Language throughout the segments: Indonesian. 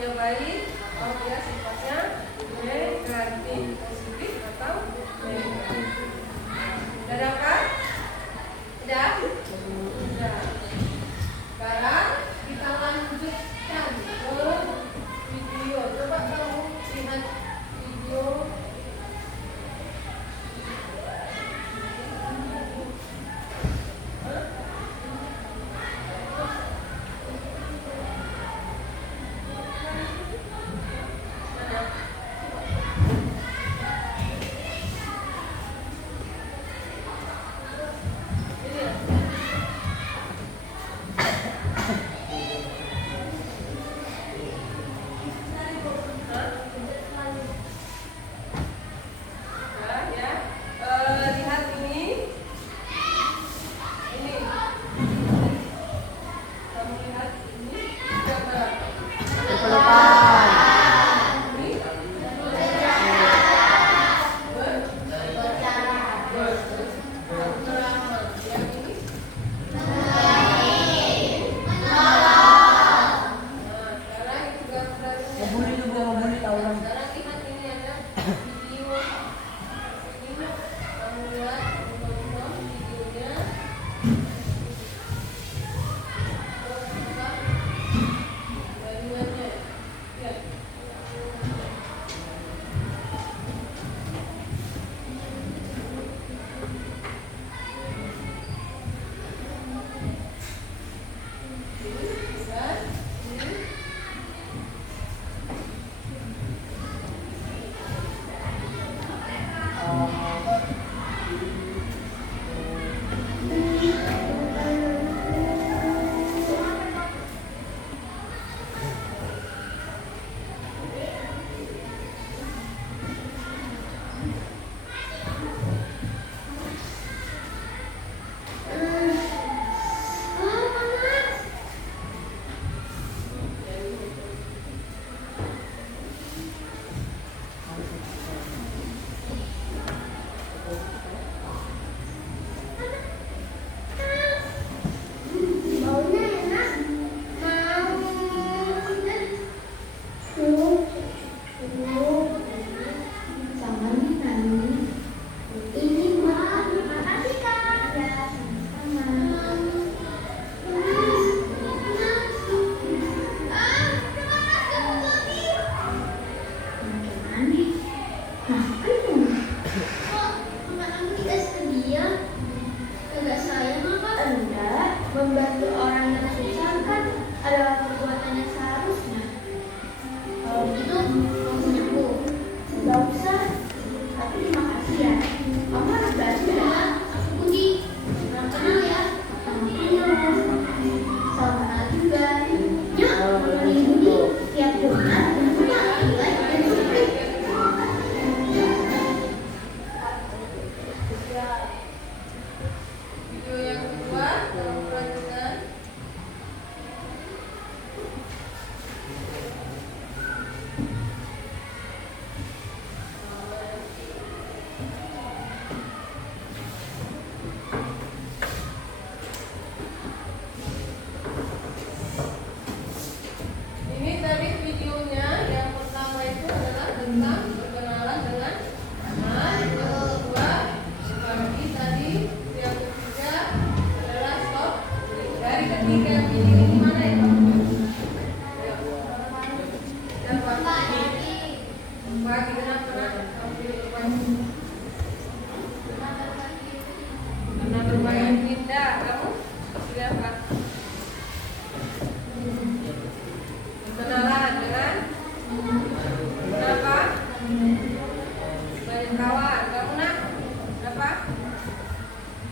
sifatnya baik atau dia sifatnya negatif, positif atau negatif. Sudah dapat? Sudah? Sudah. Sekarang kita lanjutkan ke video. Coba kamu lihat video.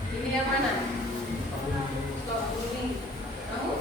Pilih yang mana? Stop bullying. Kamu?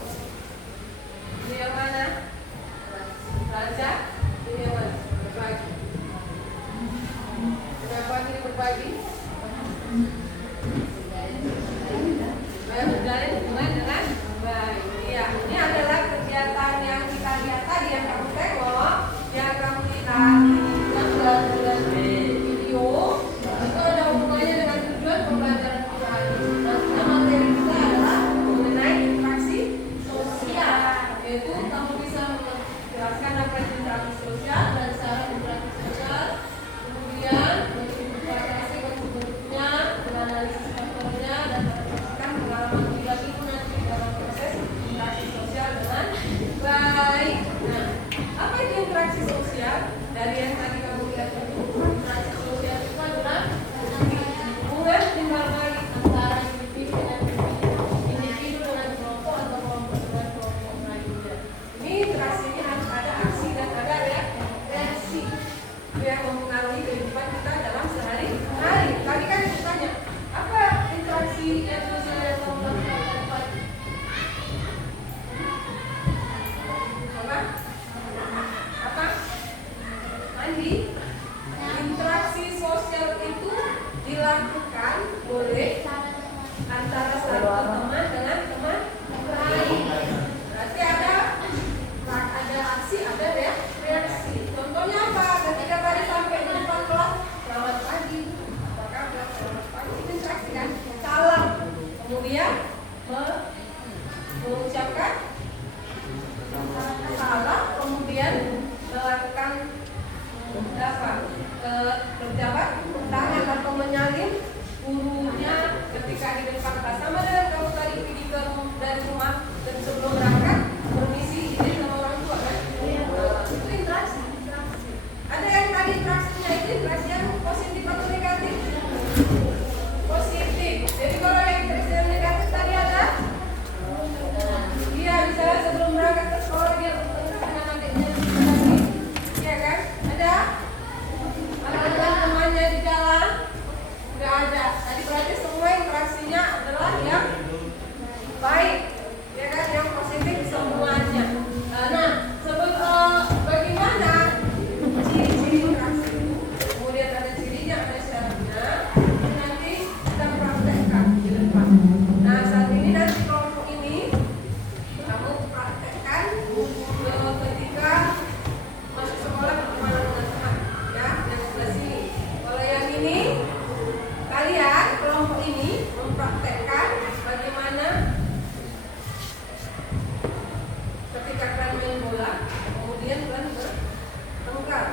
dua, kemudian bulan bertengkar.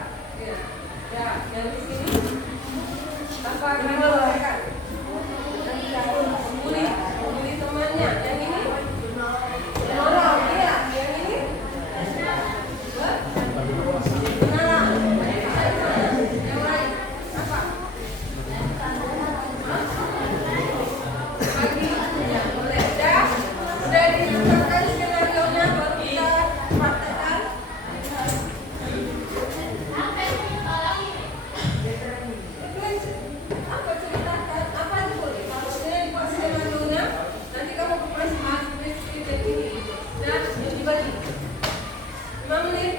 Ya, ya, yang di sini tanpa mengeluarkan. Membuli temannya. Yang ini menolong. Iya, yang ini menolong. Yang lain apa? Bagi. Ya, boleh. Sudah ditetapkan skenario-nya, baru kita praktekkan. Apa ceritakan? Apa itu boleh? Kalau saya buat skenario-nya, nanti kamu masih dan ini dan dibagi 5 menit.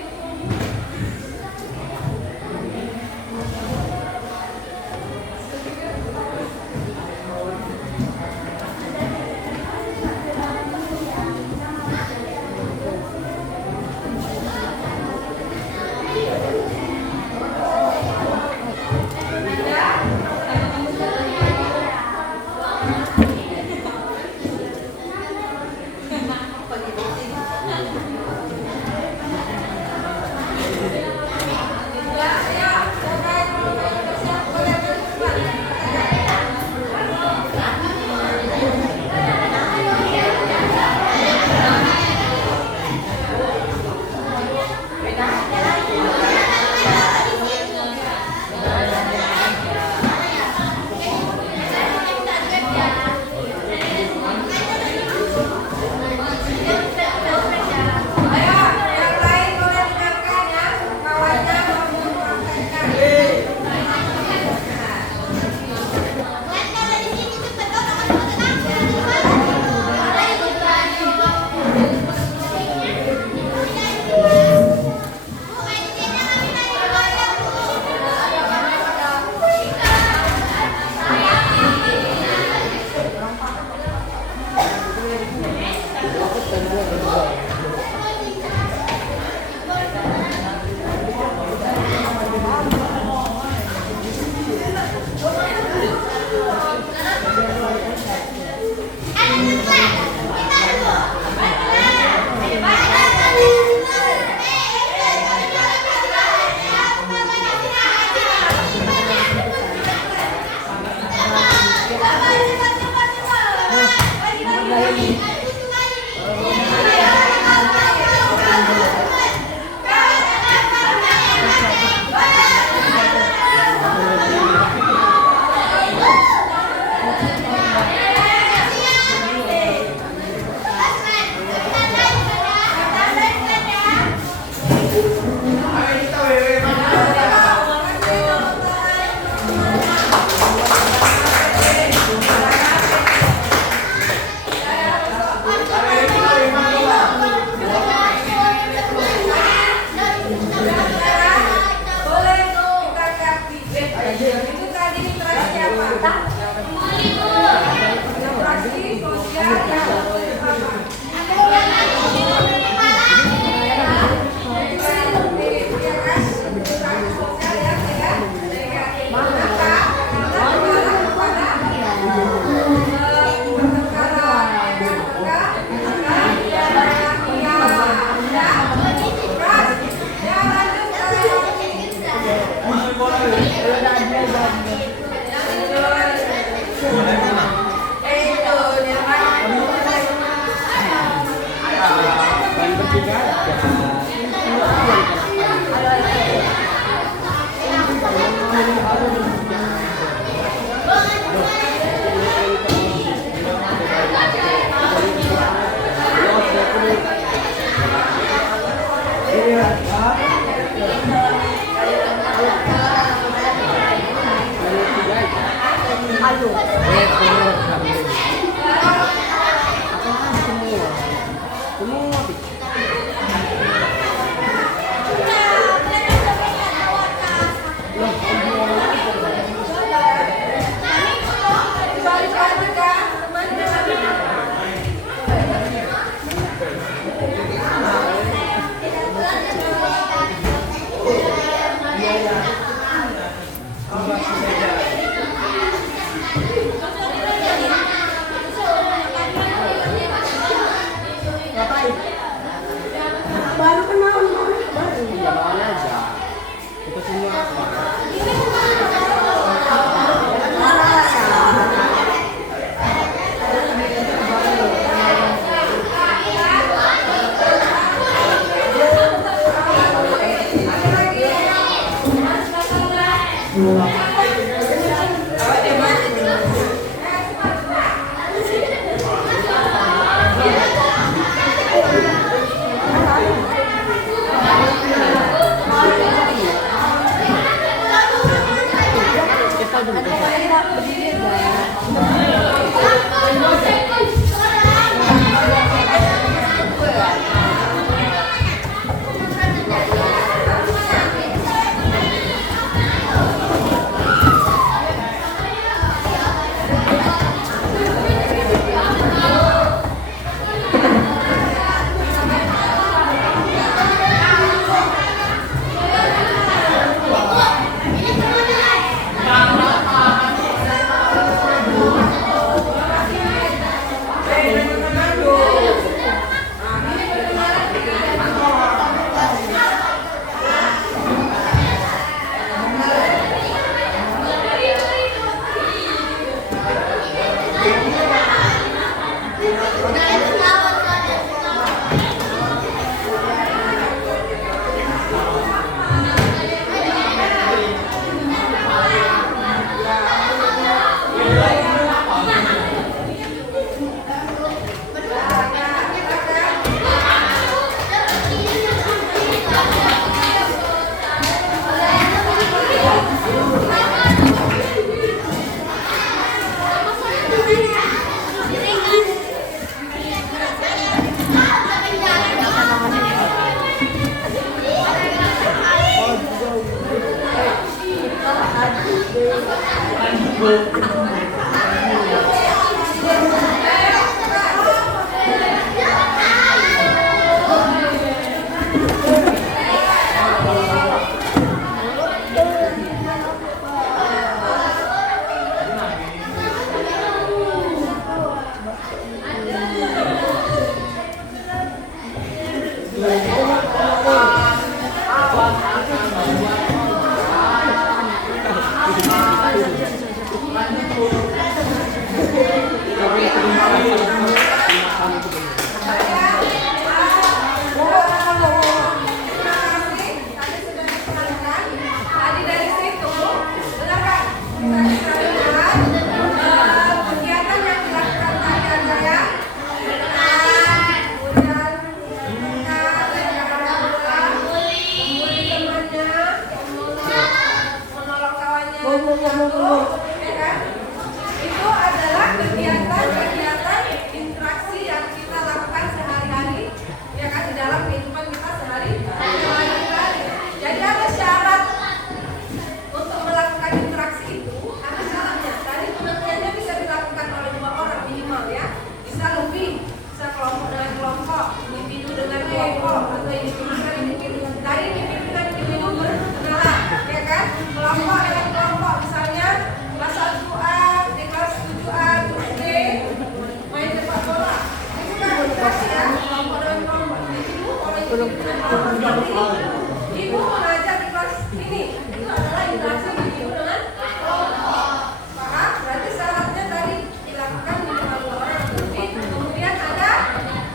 Ibu mengajar di kelas ini itu adalah interaksi ibu dengan kelompok. Paham? Berarti syaratnya tadi dilakukan minimal 2 orang atau lebih. Kemudian ada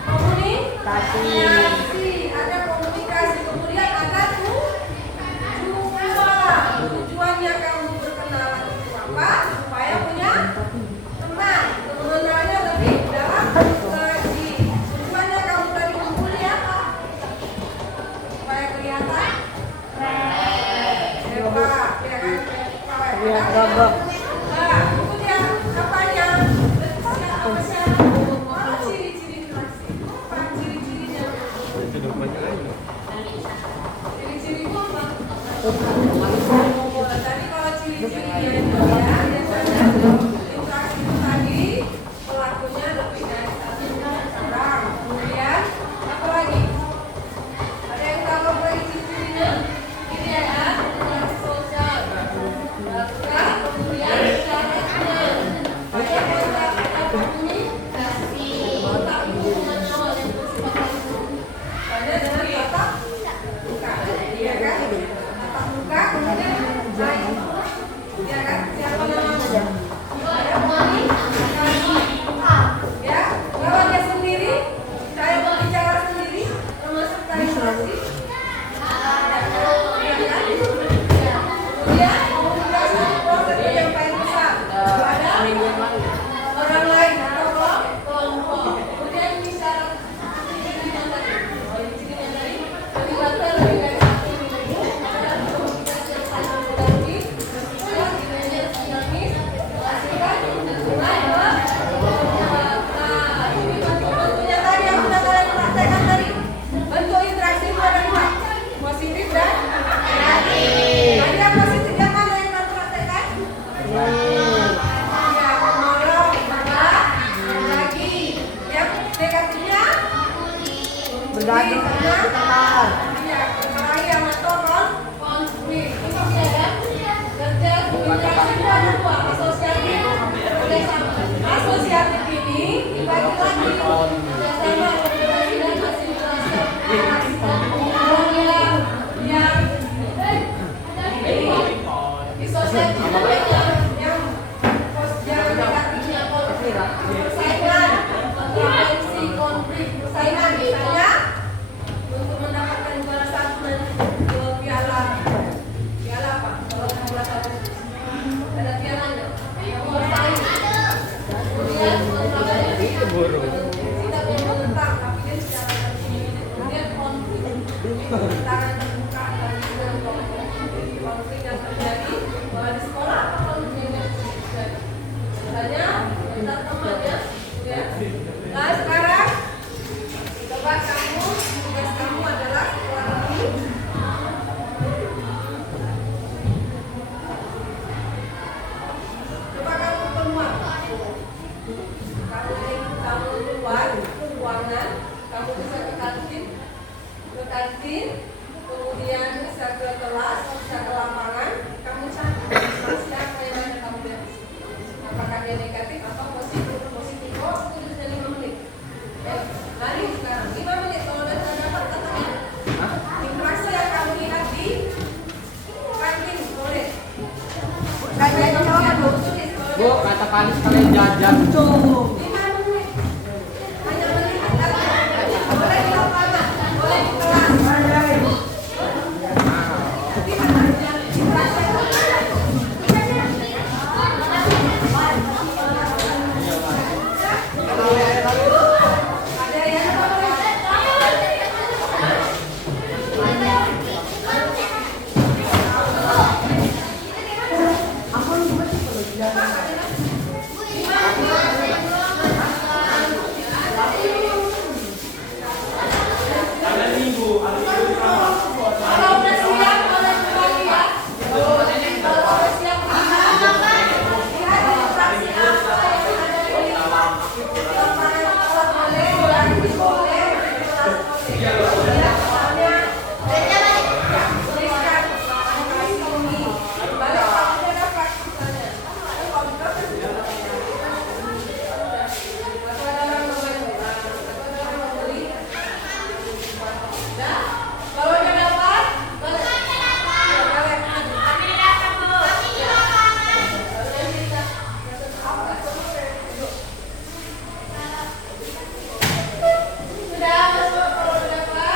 komunikasi, ada komunikasi. Kemudian ada tujuannya kamu berkenalan itu apa? Supaya punya teman. Mengenalnya lebih dalam lagi. Tujuannya kamu tadi kumpul ya apa? Supaya kelihatan hebat, ya kan? Lihat gagah. Nah, kemudian apanya? Apa ciri-ciri interaksi? Apa ciri-cirinya? Ciri-ciri itu apa? Tadi kalau ciri-cirinya itu ya, biasanya interaksi itu tadi pelakunya lebih dari 1 orang. Kemudian apa lagi? Ada yang tahu apa lagi ciri-cirinya? Ini ya, interaksi sosial. Kemudian syaratnya. Ada yang komunikasi. Otak hubungan awal yang bersifat langsung. Ada dengan tatap muka, iya kan? Tatap muka, kemudian baik, ya kan? Siapa Iya, berkelahi atau konflik. Kerja komunikasi itu ada dua, asosiatif. Asosiatif ini dibagi lagi kerjasama, kooperasi dan asimilasi. Yang disosiatif yang negatifnya persaingan, intervensi konflik, persaingan misalnya untuk mendapatkan juara satu dan piala apa? Kalau juara satu ada pialanya. Kamu bersaing. Kemudian tidak menentang, tapi dia secara tertulis. Kemudian konflik, tangan terbuka dan juga konflik yang terjadi di sekolah atau konflik yang terjadi. Misalnya antar temannya, ya. Nah sekarang coba kamu, tugas kamu adalah setelah ini coba kamu keluar. Kamu keluar ke ruangan, kamu bisa ke kantin, kemudian bisa ke kelas, bisa ke lapangan, kamu cari siapa yang ada kamu lihat. Apakah dia negatif atau positif? Positif, oh itu bisa 5 menit. Mari sekarang 5 menit kalau udah dapat katanya. Interaksi yang kamu lihat di kantin boleh. Bu, katakan sekalian jajan. 5 menit. Hanya melihat aja. Boleh di lapangan, boleh di kelas. Lihat aja interaksi. Ada yang kalau udah siap boleh kembali ya. Kalau udah siap lihat interaksi apa yang ada di lapangan sekolah boleh, di kantin boleh, di kelas boleh. Lihat soalnya tuliskan aplikasi ini. Balik waktu ada praktikannya. Kalau di kelas atau ada orang membeli, atau ada orang membeli. Nah, kalau udah dapat, boleh. Sudah masuk kalau udah dapat.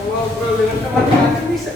Ngobrol dengan teman-teman bisa.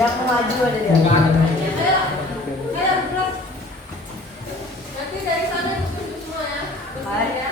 Yang maju ada dia. Nanti dari sana tunjuk semua ya. Ayo.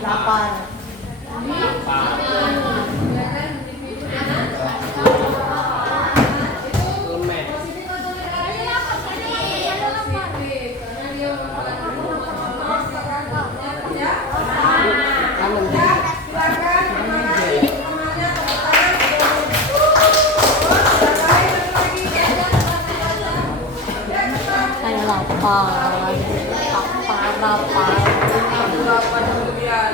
Siapa yang Harapan. Harapan. Harapan kemudian.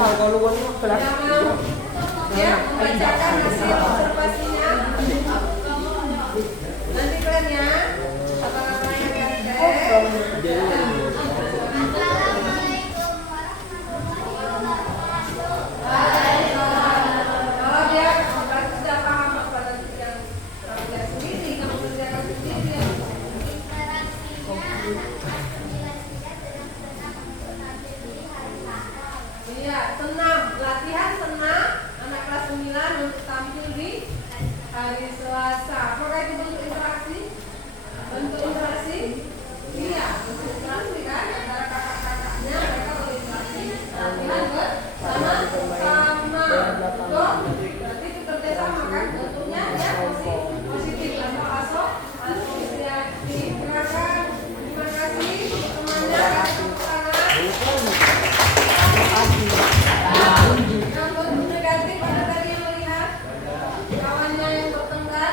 Kalau luar kelas. Ya, membacakan hasil observasinya. Nanti kalian ya, apa yang kalau dia sudah paham apa yang dia sendiri, kamu kerjakan sendiri. Iya, senam, latihan senam anak kelas 9 untuk tampil di hari Selasa. Apakah itu bentuk interaksi? Bentuk interaksi? Iya, bentuk interaksi kan antara kakak-kakaknya mereka berinteraksi. Latihan bersama-sama. Berarti itu kerjasama kan? Bentuknya ya positif atau asosiatif. Silakan. Terima kasih temannya. Kasih tepuk tangan. Yang bentuk negatif ada tadi yang melihat kawannya yang bertengkar.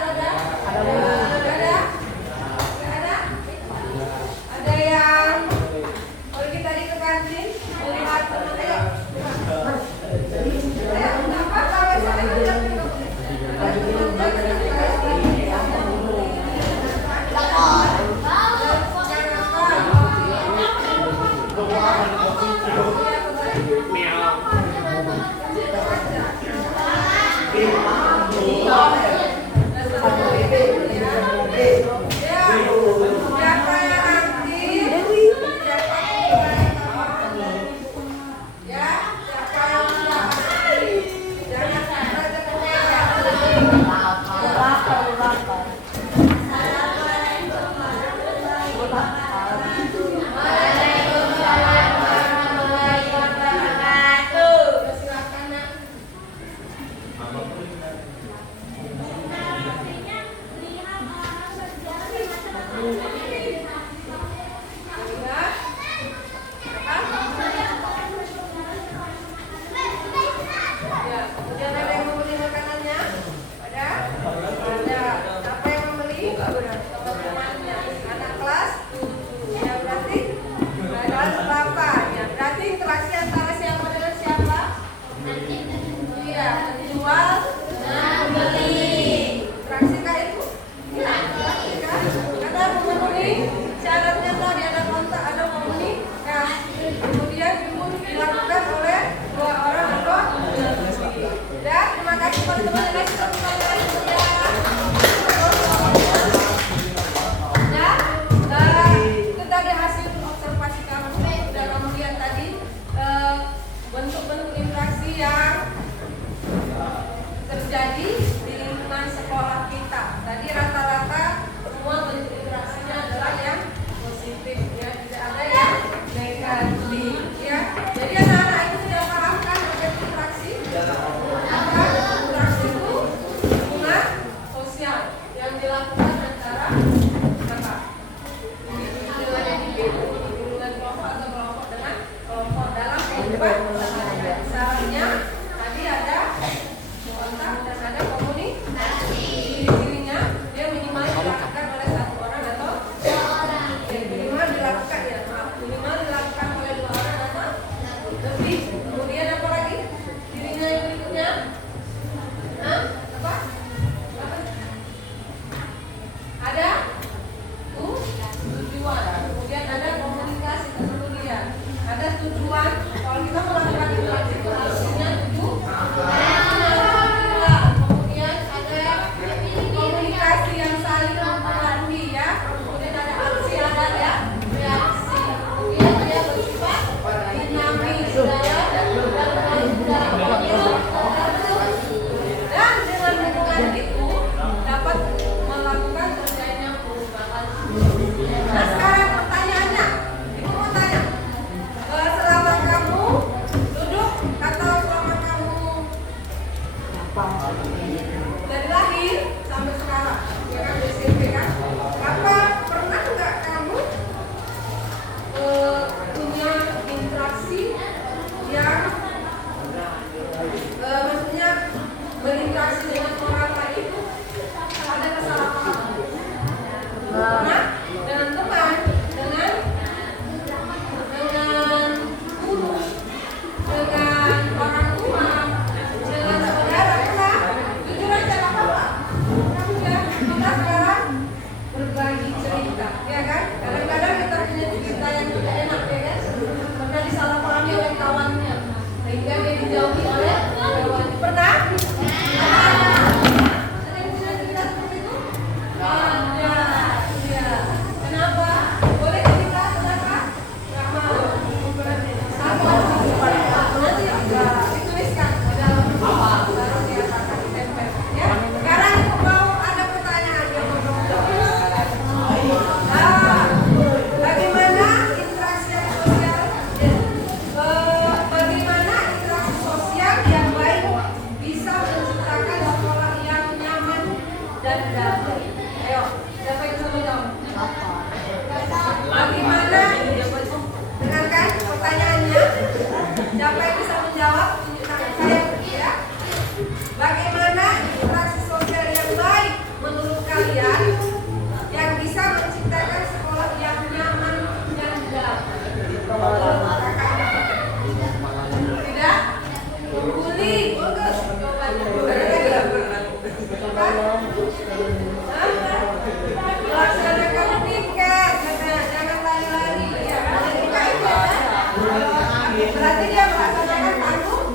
Apa? Melaksanakan piket, jangan lari-lari. Ya, boleh juga itu ya. Berarti dia melaksanakan tanggung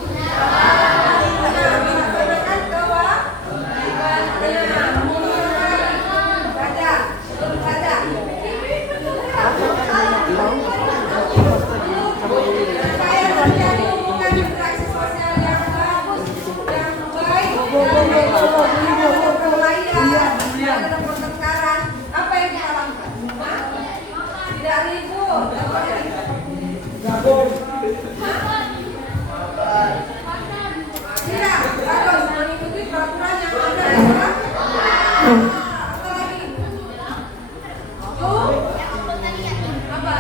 melaksanakan kewajiban. Baca, baca. Supaya terjadi hubungan interaksi sosial yang bagus, yang baik, yang ada pertengkaran. Apa yang kita lakukan? Tidak ribut. Tidak, harus mengikuti peraturan yang ada ya. Apa lagi? Apa?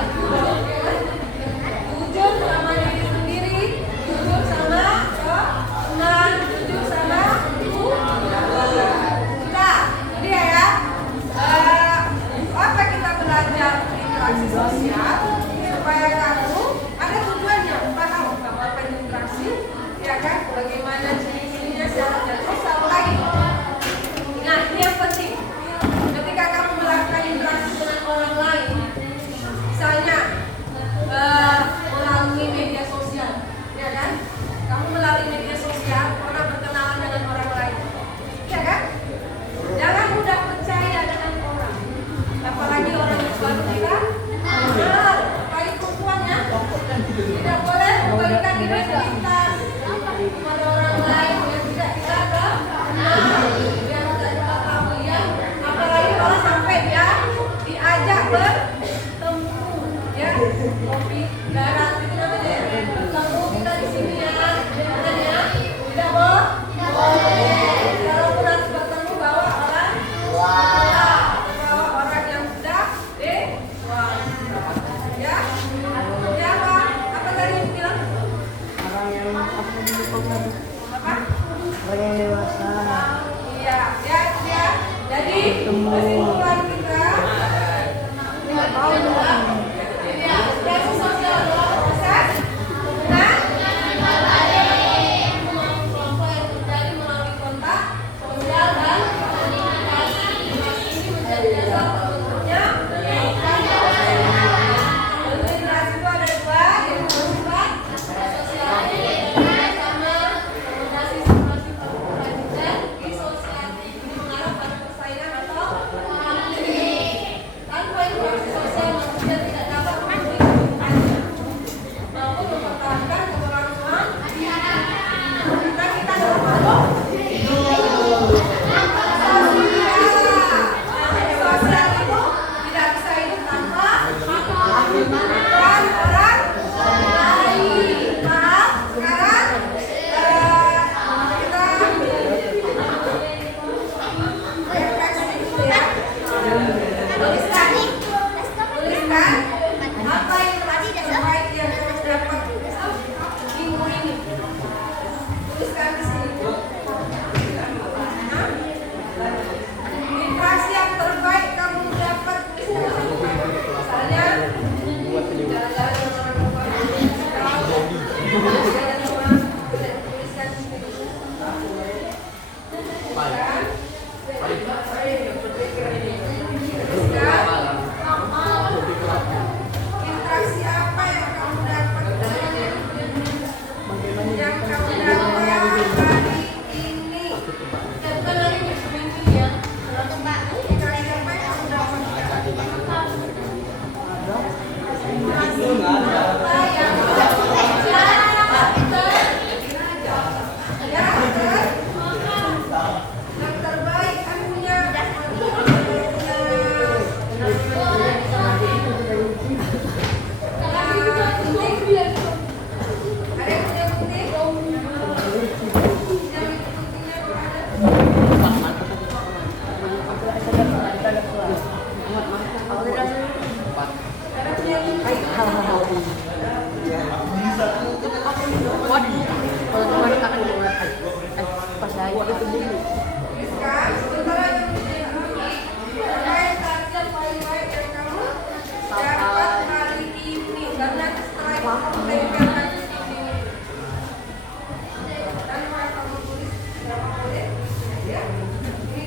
Jujur sama diri sendiri, jujur sama teman, jujur sama kita. Jadi ya, apa kita belajar interaksi sosial supaya kamu ada tujuannya, paham apa interaksi, ya kan? Bagaimana ciri-cirinya, syaratnya, terus apa lagi? Nah, ini yang penting. Ketika kamu melakukan interaksi dengan orang lain, misalnya melalui media sosial, ya kan? Kamu melalui media sosial pernah berkenalan dengan orang lain, ya kan? Jangan mudah percaya dengan orang, apalagi orang yang baru kita kenal. Baik perempuannya, tidak boleh memberikan identitas kepada orang lain yang tidak kita kenal, yang tidak kita tahu ya. Apalagi kalau sampai dia diajak bertemu, ya, kopi darat itu namanya ya. Ketemu kita di sini ya, jangan ya, tidak boleh. Kalaupun harus bertemu bawa orang, bawa orang yang sudah dewasa, ya. Ya apa? Apa tadi yang bilang? Orang yang Apa? orang yang dewasa. Iya, ya, ya. Jadi kesimpulan kita adalah interaksi sosial adalah proses hubungan kelompok yang terjadi melalui kontak sosial dan komunikasi. Ini menjadi dasar terbentuknya interaksi itu ada dua, yaitu bersifat sosial sama komunikasi situasi berkelanjutan disosiasi. Ini mengarah pada persaingan atau konflik. Tanpa interaksi sosial manusia tidak dapat menghidupikannya maupun mempertahankan keberlangsungan. Karena kita adalah makhluk sosial itu tidak bisa hidup tanpa orang lain. Paham? Sekarang kita refleksi dulu ya. Tuliskan apa yang terbaik yang kamu dapat minggu ini. Tuliskan di sini. Interaksi yang terbaik kamu dapat tuliskan di sini. Misalnya jalan-jalan dengan orang tua, jalan dengan orang, tuliskan di sini. Interaksi apa yang kamu dapat yang kamu dapat hari ini? Bukan hari minggu ya. Interaksi apa yang kamu dapat? Interaksi apa yang yang terbaik kamunya. Ada yang punya bukti? Kalau teman kita kan buat pas lagi itu dulu. Tuliskan sementara yang terbaik interaksi yang paling baik yang kamu dapat hari ini. Dan nanti setelah itu kamu tempelkan di sini. Dan kamu tulis berapa menit? Ya. Ini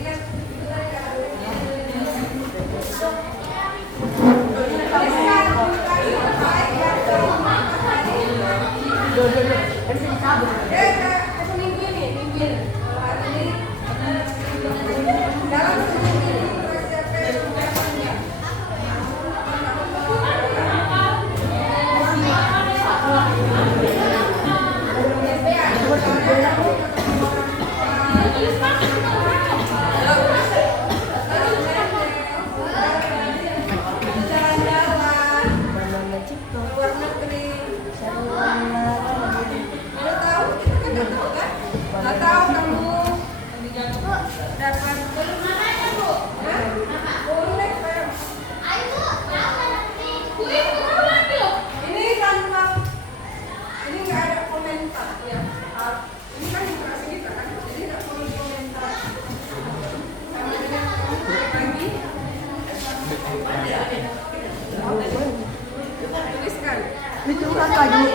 Itu kan kayu.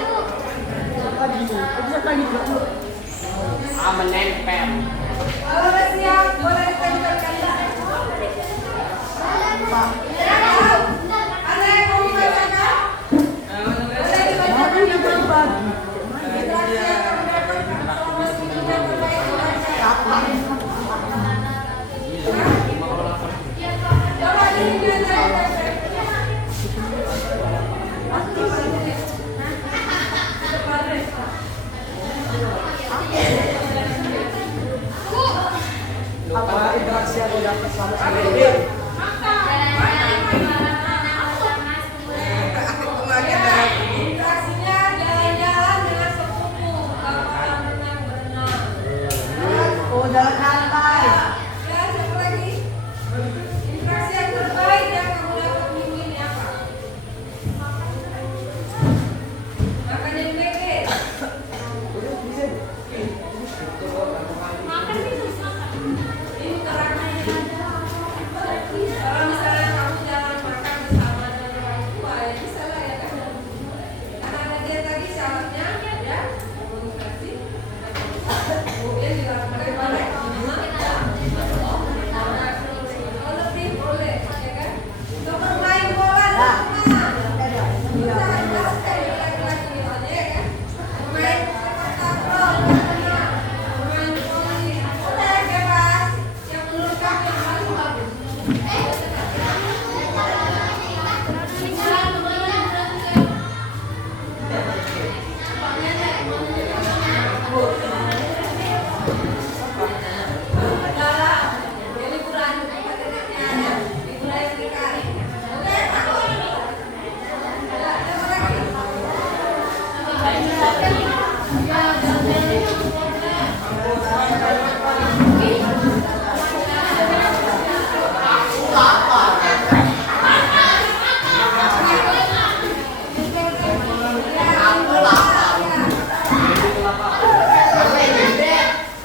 Bisa kayu. Menempel. Kalau udah siap, boleh ditempelkan. Ada yang mau dibacakan? Boleh dibacakan yang mana? Interaksi yang kamu dapatkan selama seminggu terbaik dibaca. Coba di sini aja ditempel. Apa interaksi yang udah bersama sendiri? Interaksinya jalan-jalan dengan sepupu, kapan berenang-berenang. Oh, jalan santai. Ya, satu lagi. Interaksi yang terbaik yang kamu dapat minggu ini apa? Makan yang bebek. Interaksi. Kalau misalnya kamu jalan makan bersama dengan orang tua, ya bisa lah ya kan? Karena ada dia tadi syaratnya, ya komunikasi, kemudian dilakukan oleh kalau lebih boleh, ya kan? Untuk bermain bola di rumah, bisa laki-laki misalnya, ya kan? Bermain sepak takraw, bermain voli, boleh bebas. Yang menurut kamu yang paling bagus.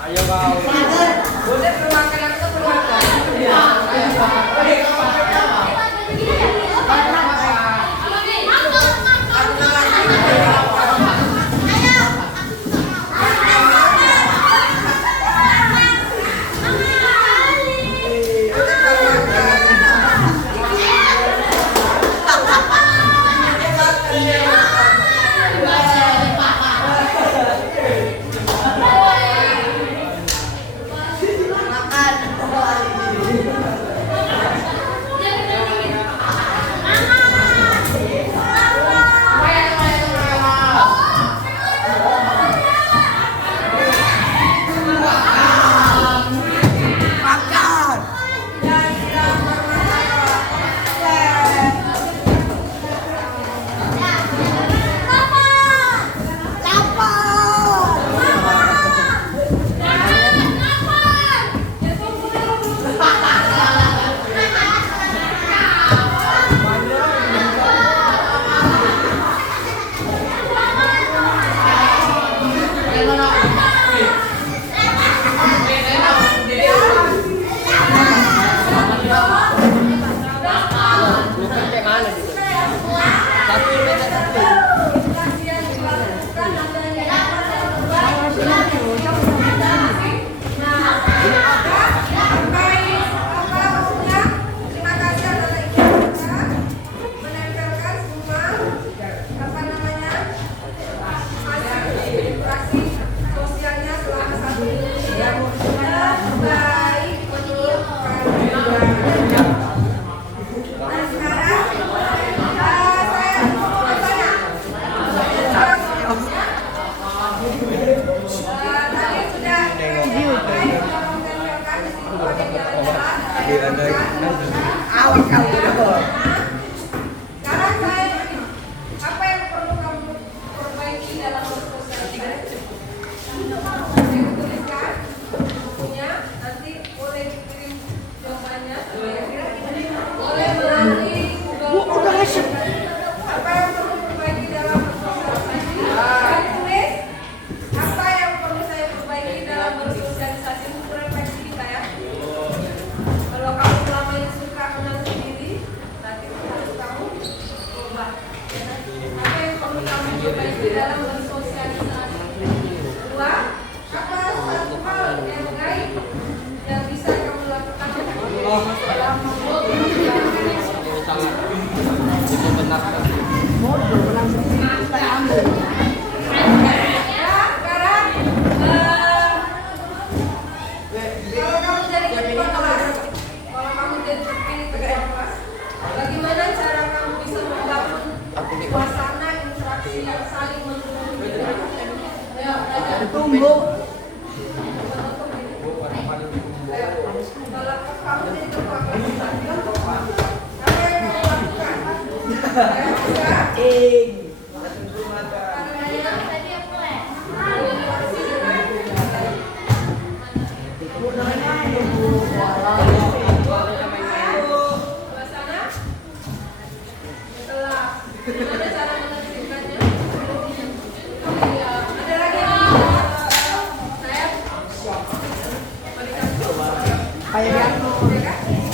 Ayo kau. Boleh perwakilan atau perwakilan? Awas kamu udah. Sekarang saya apa yang perlu kamu perbaiki dalam bersosialisasi? Saya tuliskan bukunya, nanti boleh dikirim jawabannya. Boleh melalui Google Form. Apa yang perlu perbaiki dalam bersosialisasi? Saya tulis apa yang perlu saya perbaiki dalam bersosialisasi untuk refleksi kita ya. Kalau kamu selama ini suka menang sendiri, nanti harus kamu ubah. Apa yang perlu kamu Sangat dibenarkan. Bodoh, langsung kita ambil. Ya, sekarang kalau kamu jadi ketua kelas, bagaimana cara kamu bisa membangun suasana interaksi yang saling mendukung? Ya, belajar. Tunggu. Kalau kamu jadi ketua kelas, apa yang kamu lakukan? Ya, bisa. Suasana kelas. Gimana cara menertibkannya? Iya. Ada lagi yang saya Kayak yang ya kan?